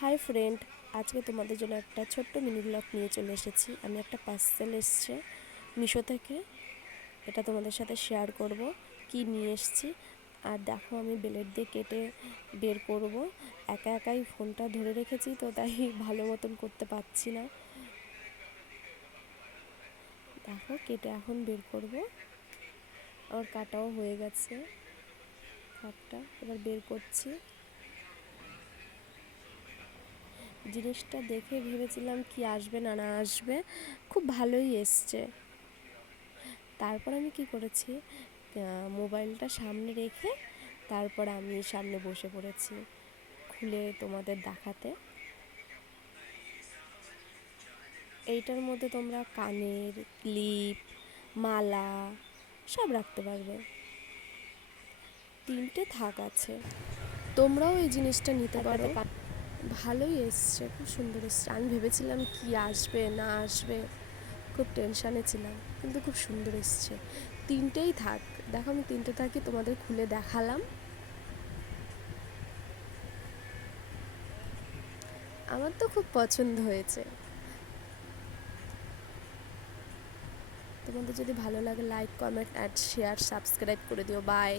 Hi friend, আজকে তোমাদের জন্য একটা ছোট্ট মিনি ব্লগ নিয়ে চলে এসেছি। আমি একটা পার্সেল এসছে মিশো থেকে, এটা তোমাদের সাথে শেয়ার করব কি নিয়ে এসেছি। আর দেখো আমি ব্লেড দিয়ে কেটে বের করব। একা একাই ফোনটা ধরে রেখেছি তো তাই ভালো মতন করতে পারছি না। দেখো কেটে এখন বের করব। আমার কাটাও হয়ে গেছে, খাপটা এবার বের করছি। জিনিসটা দেখে ভেবেছিলাম কি আসবে না না আসবে, খুব ভালোই এসছে। তারপর আমি কি করেছি, মোবাইলটা সামনে রেখে তারপর আমি সামনে বসে পড়েছি খুলে তোমাদের দেখাতে। এইটার মধ্যে তোমরা কানের ক্লিপ, মালা সব রাখতে পারবে। 3টে থাক আছে, তোমরাও এই জিনিসটা নিতে পারো। ভালোই এসছে, খুব সুন্দর এসছে। আমি ভেবেছিলাম কি আসবে না আসবে, খুব টেনশানে ছিলাম, কিন্তু খুব সুন্দর এসছে। 3টেই থাক। দেখো আমি 3টে থাকি তোমাদের খুলে দেখালাম। আমার তো খুব পছন্দ হয়েছে। তোমাদের যদি ভালো লাগে like comment and share subscribe করে দিও। বাই।